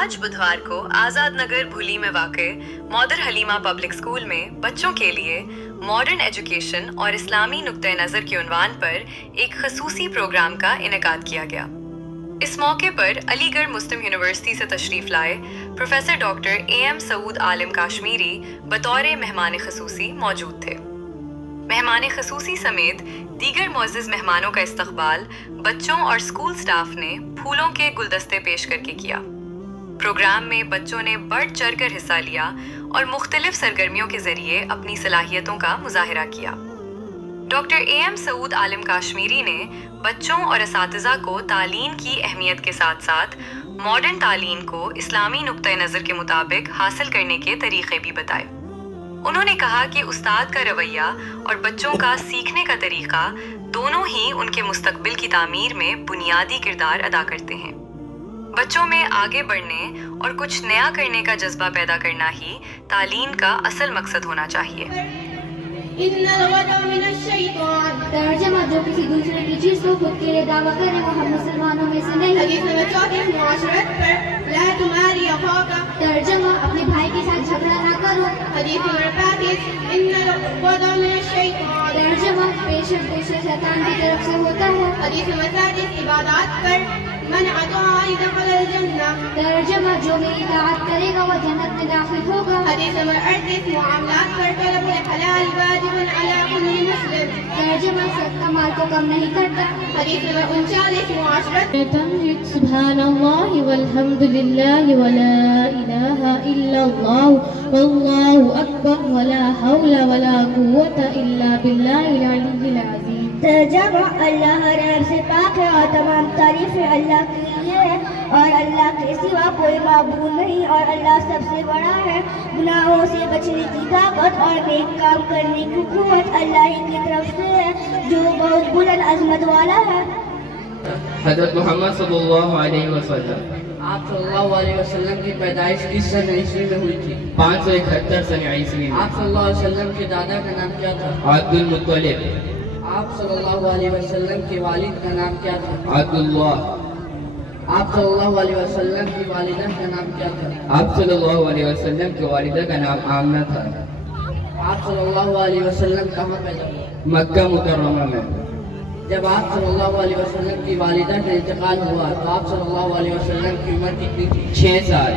आज बुधवार को आजाद नगर भुली में वाक़े मौदर हलीमा पब्लिक स्कूल में बच्चों के लिए मॉडर्न एजुकेशन और इस्लामी नुक्ते नज़र के उन्वान पर एक खसूसी प्रोग्राम का इनेकाद किया गया। इस मौके पर अलीगढ़ मुस्लिम यूनिवर्सिटी से तशरीफ लाए प्रोफेसर डॉक्टर AM सऊद आलिम काश्मीरी बतौर मेहमान खसूसी मौजूद थे। मेहमान खसूसी समेत दीगर मुअज़्ज़िज़ मेहमानों का इस्तकबाल बच्चों और स्कूल स्टाफ ने फूलों के गुलदस्ते पेश करके किया। प्रोग्राम में बच्चों ने बढ़ चढ़ कर हिस्सा लिया और मुख्तलिफ सरगर्मियों के जरिए अपनी सलाहियतों का मुजाहिरा किया। डॉक्टर AM सऊद आलिम काश्मीरी ने बच्चों और असातिज़ा को तालीम की अहमियत के साथ साथ मॉडर्न तालीम को इस्लामी नुक्ते नज़र के मुताबिक हासिल करने के तरीक़े भी बताए। उन्होंने कहा कि उस्ताद का रवैया और बच्चों का सीखने का तरीक़ा दोनों ही उनके मुस्तकबिल की तामीर में बुनियादी किरदार अदा करते हैं। बच्चों में आगे बढ़ने और कुछ नया करने का जज्बा पैदा करना ही तालीम का असल मकसद होना चाहिए। तर्जमा जो किसी दूसरे की चीज को खुद के लिए दावा करे वो हम मुसलमानों में से नहीं। तर्जमा अपने भाई के साथ झगड़ा ना करो। तर्जमा पेशर शैतान की तरफ से होता है। इबादत कर तर्जमा जो मेरी इताअत करेगा वो जन्नत में दाखिल होगा। तर्जमा सबका माल को कम नहीं करता। सुब्हानल्लाहि वल्हम्दुलिल्लाहि वला इलाहा इल्लल्लाह वल्लाहु अकबर वला हौला वला कुव्वता इल्ला बिल्लाहिल अलीय्यिल अज़ीम। तर्जमा अल्लाह रब से पाक है और तमाम तारीफें अल्लाह के लिए है और अल्लाह के सिवा कोई माबूद नहीं और अल्लाह सबसे बड़ा है। गुनाहों से बचने की ताकत और नेक काम करने की कुव्वत अल्लाह ही की तरफ से है जो बहुत बुलंद अजमत वाला है। हज़रत मोहम्मद सल्लल्लाहु अलैहि वसल्लम आप सल्लल्लाहु अलैहि वसल्लम की पैदाइश किस सन ईस्वी में हुई थी? 571 सन ईस्वी में। आप सल्लल्लाहु अलैहि वसल्लम के दादा का नाम क्या था? अब्दुल मुत्तलिब। आप सल्लल्लाहु अलैहि वसल्लम के वालिद का नाम क्या था? अब्दुल्लाह। आप सल्लल्लाहु अलैहि वसल्लम की वालिदा का नाम क्या था? आप सल्लल्लाहु अलैहि वसल्लम की वालिदा का नाम आमना था। आप सल्लल्लाहु अलैहि वसल्लम कहाँ पैदा हुए? मक्का मुकर्रमा में। जब आप सल्लल्लाहु अलैहि वसल्लम की वालिदा का इंतकाल हुआ तो आप सल्लल्लाहु अलैहि वसल्लम की उम्र कितनी थी? 6 साल।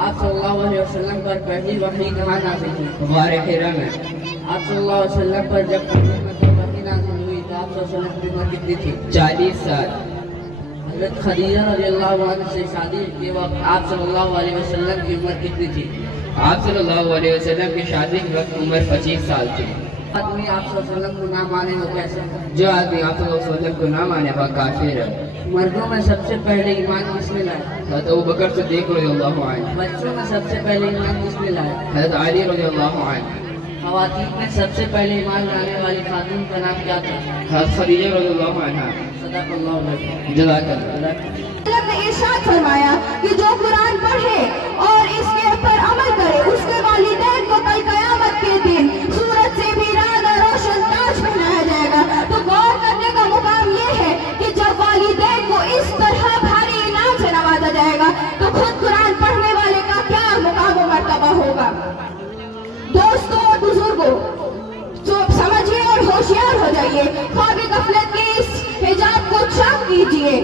आप सल्लल्लाहु अलैहि वसल्लम पर पहली वही कहाँ नाज़िल हुई? गार हिरा में। आप सल्लल्लाहु अलैहि वसल्लम पर जब पहली मरतबा वही नाज़िल हुई तो आप सल्लल्लाहु अलैहि वसल्लम की उम्र कितनी थी? 40 साल। हज़रत खदीजा रज़ियल्लाहु अन्हा से शादी के वक्त आप सल्लल्लाहु अलैहि वसल्लम की उम्र कितनी थी? आप सल्लल्लाहु अलैहि वसल्लम की शादी के वक्त उम्र 25 साल थी। आदमी आप सल्लल्लाहु अलैहि वसल्लम को ना माने वो कैसे? जो आदमी आप सल्लल्लाहु अलैहि वसल्लम को ना माने वह काफिर है। मर्दों में सबसे पहले ईमान किसने लाया? हज़रत अबू बकर सिद्दीक़ रज़ियल्लाहु अन्हु। बच्चों में सबसे पहले ईमान किसने लाया? हज़रत अली रज़ियल्लाहु अन्हु। ख़वातीन में सबसे पहले ईमान लाने वाली खातून का नाम क्या था? हज़रत खदीजा रज़ियल्लाहु अन्हा। सदाकल्लाहु जज़ाकल्लाह। ने इरशाद फरमाया कि जो कुरान पढ़े और इसके पर अमल करे उसके वालिदैन को कल कयामत के दिन सूरज से भी ज्यादा रोशन ताज पहनाया जाएगा। तो गौर करने का मुकाम ये है कि जब वालिदैन को इस तरह भारी इनाम से नवाजा जाएगा तो खुद कुरान पढ़ने वाले का क्या मुकाम व मर्तबा होगा। दोस्तों और बुजुर्गों, तो समझिए और होशियार हो जाइए। ख्वाब गफलत के इस हिजाब को चाक कीजिए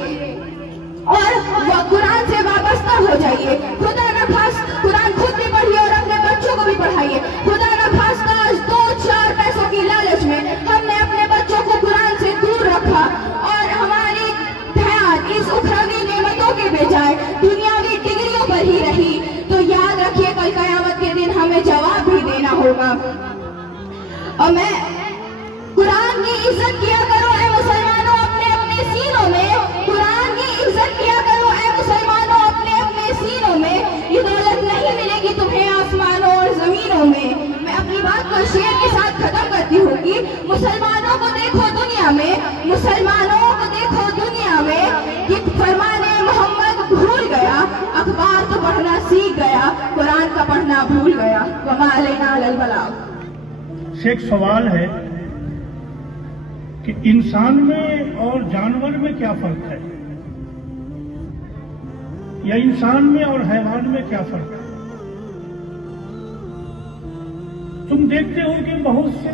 और वह कुरान से वाबस्ता हो जाइए। खुदा न खास्ता कुरान खुद भी पढ़िए और अपने बच्चों को भी पढ़ाइए। खुदा न खास्ता आज 2-4 पैसों की लालच में हमने अपने बच्चों को कुरान से दूर रखा और हमारी ध्यान इस उखरवी नेमतों के बजाय दुनियावी डिग्रियों पर ही रही। तो याद रखिए कल कयामत के दिन हमें जवाब भी देना होगा। और मैं कुरान की इज्जत किया करो ऐ मुसलमानों अपने अपने सीनों में। कुरान की इज्जत किया करो ऐ मुसलमानों अपने अपने सीनों में। ये दौलत नहीं मिलेगी तुम्हें आसमानों और जमीनों में। मैं अपनी बात को शेर के साथ खत्म करती हूँ कि मुसलमानों को देखो दुनिया में, मुसलमानों को देखो दुनिया में कि फरमाने मोहम्मद भूल गया, अखबार तो पढ़ना सीख गया, कुरान का पढ़ना भूल गया। वमा अलैना अल बलाग। एक सवाल है कि इंसान में और जानवर में क्या फर्क है। या इंसान में और हैवान में क्या फर्क है। तुम देखते हो कि बहुत से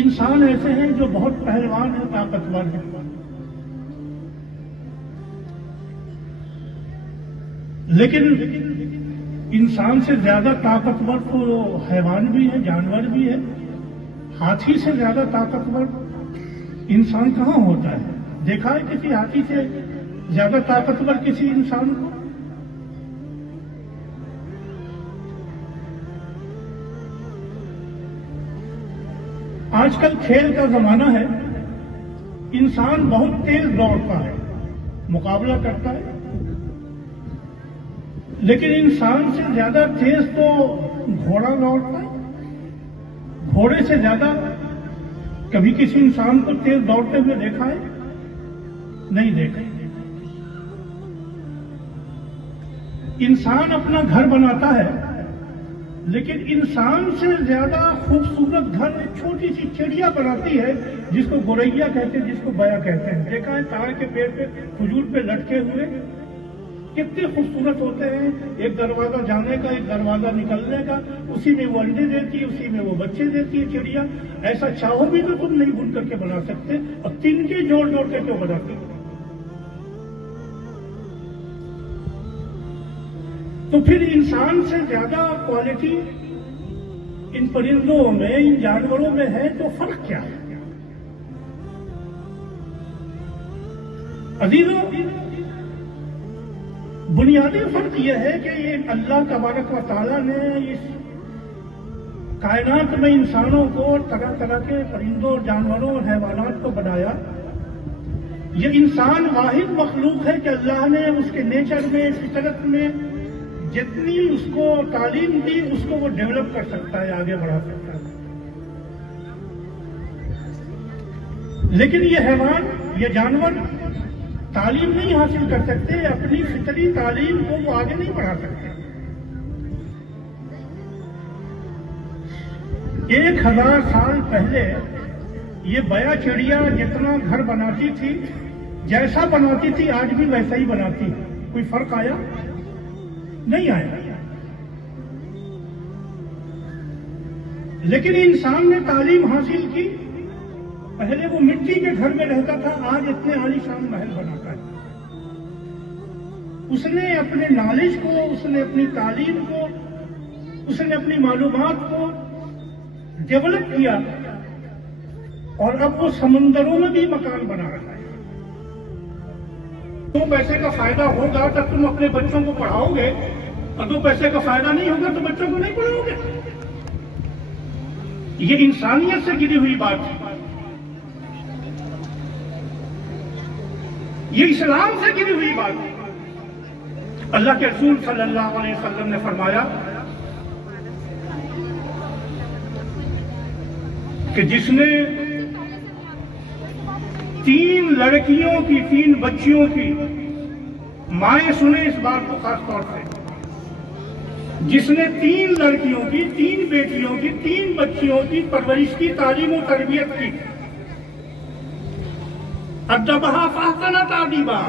इंसान ऐसे हैं जो बहुत पहलवान हैं, ताकतवर हैं, लेकिन इंसान से ज्यादा ताकतवर तो हैवान भी है, जानवर भी है। हाथी से ज्यादा ताकतवर इंसान कहाँ होता है? देखा है किसी हाथी से ज्यादा ताकतवर किसी इंसान को? आजकल खेल का जमाना है, इंसान बहुत तेज दौड़ता है, मुकाबला करता है, लेकिन इंसान से ज्यादा तेज तो घोड़ा दौड़ता है। घोड़े से ज्यादा कभी किसी इंसान को तेज दौड़ते हुए देखा है? नहीं देखा। इंसान अपना घर बनाता है, लेकिन इंसान से ज्यादा खूबसूरत घर एक छोटी सी चिड़िया बनाती है, जिसको गोरैया कहते हैं, जिसको बया कहते हैं। देखा है ताड़ के पेड़ पे, खजूर पे लटके हुए, कितने खूबसूरत होते हैं। एक दरवाजा जाने का, एक दरवाजा निकलने का, उसी में वो अंडे देती है, उसी में वो बच्चे देती है चिड़िया। ऐसा चाहो भी तो तुम नहीं बुन करके बना सकते, और तिनके जोड़ जोड़ के क्यों बनाते? तो फिर इंसान से ज्यादा क्वालिटी इन परिंदों में, इन जानवरों में है, तो फर्क क्या है? अजीजों, बुनियादी फर्क यह है कि ये अल्लाह तबारक व तआला ने इस कायनात में इंसानों को, तरह तरह के परिंदों, जानवरों और हैवानात को बनाया। ये इंसान वाहिद मखलूक है कि अल्लाह ने उसके नेचर में, फितरत में जितनी उसको तालीम दी, उसको वो डेवलप कर सकता है, आगे बढ़ा सकता है। लेकिन ये हैवान, ये जानवर तालीम नहीं हासिल कर सकते, अपनी फितरी तालीम को वो आगे नहीं बढ़ा सकते। 1000 साल पहले ये बया चिड़िया जितना घर बनाती थी, जैसा बनाती थी, आज भी वैसा ही बनाती है। कोई फर्क आया? नहीं आया। लेकिन इंसान ने तालीम हासिल की। पहले वो मिट्टी के घर में रहता था, आज इतने आलीशान महल बनाता है। उसने अपने नॉलेज को, उसने अपनी तालीम को, उसने अपनी मालूमात को डेवलप किया, और अब वो समंदरों में भी मकान बना रहा है। दो पैसे का फायदा होगा तब तुम अपने बच्चों को पढ़ाओगे, और दो पैसे का फायदा नहीं होगा तो बच्चों को नहीं पढ़ाओगे। ये इंसानियत से गिरी हुई बात है, ये इस्लाम से गिरी हुई बात है। अल्लाह के रसूल सल्लल्लाहु अलैहि वसल्लम ने फरमाया कि जिसने 3 लड़कियों की, 3 बच्चियों की, माएं सुने इस बात को खास तौर से, जिसने 3 लड़कियों की, 3 बेटियों की, 3 बच्चियों की परवरिश की, तालीम और तरबियत की, अद्दबहा फहसना तादीबा,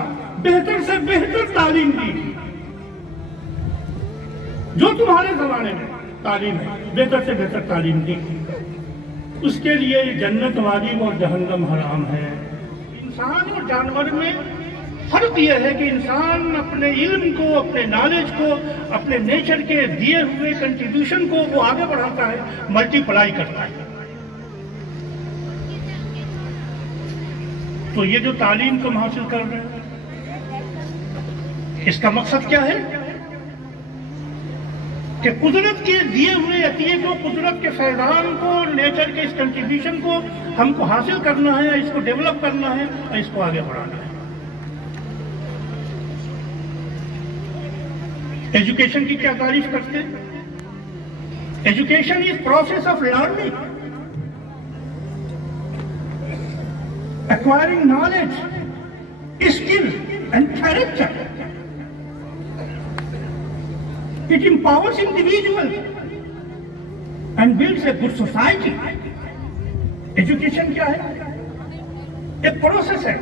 बेहतर से बेहतर तालीम दी, जो तुम्हारे जमाने में तालीम है, बेहतर से बेहतर तालीम दी, उसके लिए जन्नत वाजिब और जहन्नम हराम है। इंसान और जानवर में फर्क यह है कि इंसान अपने इल्म को, अपने नॉलेज को, अपने नेचर के दिए हुए कंट्रीब्यूशन को वो आगे बढ़ाता है, मल्टीप्लाई करता है। तो ये जो तालीम तुम हासिल कर रहे हो, इसका मकसद क्या है कि कुदरत के दिए हुए अतिये को, कुदरत के फैजान को, नेचर के इस कंट्रीब्यूशन को हमको हासिल करना है, इसको डेवलप करना है और इसको आगे बढ़ाना है। एजुकेशन की क्या तारीफ करते हैं? Education is process of learning, acquiring knowledge, skill and character. It empowers individuals and builds a good society. Education क्या है? एक प्रोसेस है।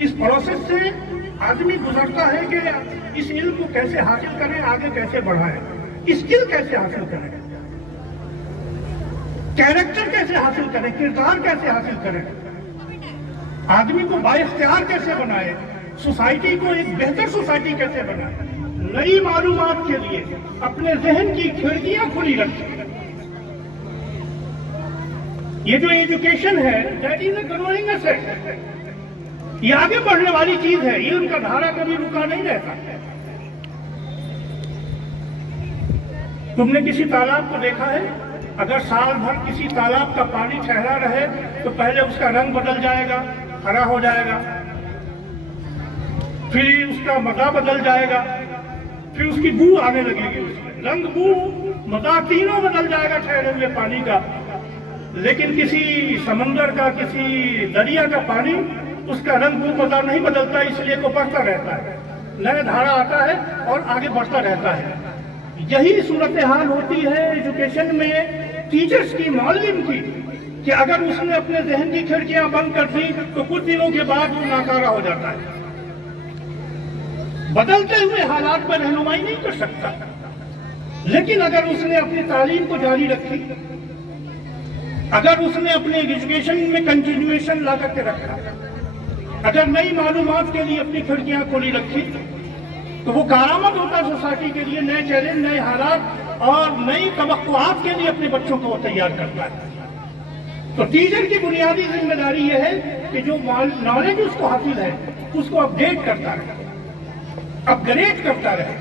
इस प्रोसेस से आदमी गुजरता है कि इस इल्म को कैसे हासिल करें, आगे कैसे बढ़ाएं, स्किल कैसे हासिल करें, कैरेक्टर कैसे हासिल करें, किरदार कैसे हासिल करें, आदमी को बाइख्तियार कैसे बनाए, सोसाइटी को एक बेहतर सोसाइटी कैसे बनाए। नई मालूमात के लिए अपने जहन की खिड़कियां खुली रखें। ये जो एजुकेशन है that is a growing asset, ये आगे बढ़ने वाली चीज है। इल्म का धारा कभी रुका नहीं रहता। तुमने किसी तालाब को देखा है? अगर साल भर किसी तालाब का पानी ठहरा रहे तो पहले उसका रंग बदल जाएगा, हरा हो जाएगा, फिर उसका मजा बदल जाएगा, फिर उसकी बू आने लगेगी, उसमें रंग, बू, मजा तीनों बदल जाएगा ठहरे हुए पानी का। लेकिन किसी समंदर का, किसी दरिया का पानी, उसका रंग, बू, मजा नहीं बदलता, इसलिए वो बढ़ता रहता है, नया धारा आता है और आगे बढ़ता रहता है। यही सूरत हाल होती है एजुकेशन में टीचर्स की, मालिम की, कि अगर उसने अपने जहन की खिड़कियां बंद कर दी तो कुछ दिनों के बाद वो नाकारा हो जाता है, बदलते हुए हालात पर रहनुमाई नहीं कर सकता। लेकिन अगर उसने अपनी तालीम को जारी रखी, अगर उसने अपने एजुकेशन में कंटिन्यूएशन ला करके रखा, अगर नई मालूमात के लिए अपनी खिड़कियां खोली रखी, तो वो कारामत होता है सोसाइटी के लिए। नए चैलेंज, नए हालात और नई तवक्कुआत के लिए अपने बच्चों को तैयार करता है। तो टीचर की बुनियादी जिम्मेदारी यह है कि जो नॉलेज उसको हासिल है उसको अपडेट करता रहे, अपग्रेड करता रहे,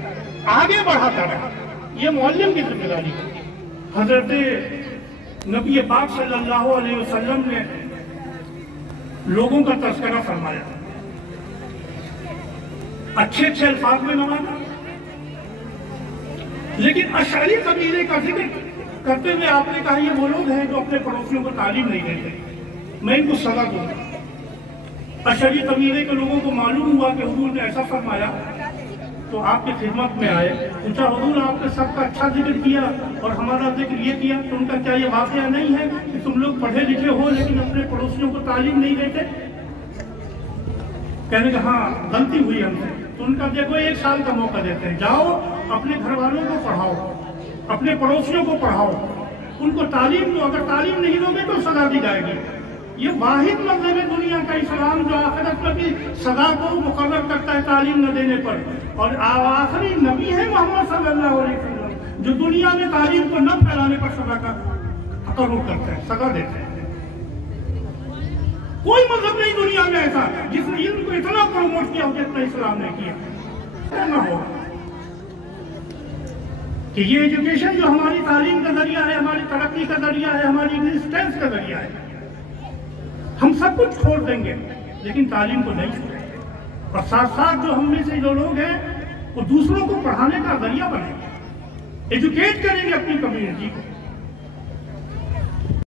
आगे बढ़ाता रहे। ये मुअल्लिम की जिम्मेदारी है। हजरत नबी पाक सल्लल्लाहु अलैहि वसल्लम ने लोगों का तज़किरा फरमाया, अच्छे अच्छे अल्फाज में नवाजा, लेकिन अशअरी कबीले का जिक्र करते हुए आपने कहा ये वो लोग हैं जो अपने पड़ोसियों को तालीम नहीं देते, मैं इनको सजा दूंगा। अशअरी कबीले के लोगों को मालूम हुआ कि हुजूर ने ऐसा फरमाया, तो आपकी खिदमत में आए, पूछा हुजूर आपने सबका अच्छा जिक्र किया और हमारा जिक्र ये किया, तो उनका क्या ये वाकया नहीं है कि तुम लोग पढ़े लिखे हो लेकिन अपने पड़ोसियों को तालीम नहीं देते? कहने का हाँ गलती हुई हमसे। तो उनका देखो 1 साल का मौका देते हैं, जाओ अपने घर वालों को पढ़ाओ, अपने पड़ोसियों को पढ़ाओ, उनको तालीम दो। अगर तालीम नहीं दोगे तो सजा दी जाएगी। ये वाहिद मज़हब है दुनिया का इस्लाम जो आखिरत में भी सजा को मुकर्रर करता है तालीम न देने पर, और आखिरी नबी है मोहम्मद सल्लल्लाहु अलैहि वसल्लम जो दुनिया में तालीम को न फैलाने पर सजा का तकर्रुर करते हैं, सजा देते हैं। कोई मजहब नहीं दुनिया में ऐसा जिसने इल्म को इतना प्रमोट किया हो जितना इस्लाम ने किया। ना हो कि ये एजुकेशन जो हमारी तालीम का जरिया है, हमारी तरक्की का जरिया है, हमारी एग्जिस्टेंस का जरिया है, हम सब कुछ छोड़ देंगे लेकिन तालीम को नहीं छोड़ेंगे। और साथ साथ जो हम में से जो लोग हैं वो दूसरों को पढ़ाने का जरिया बनेंगे, एजुकेट करेंगे अपनी कम्युनिटी को।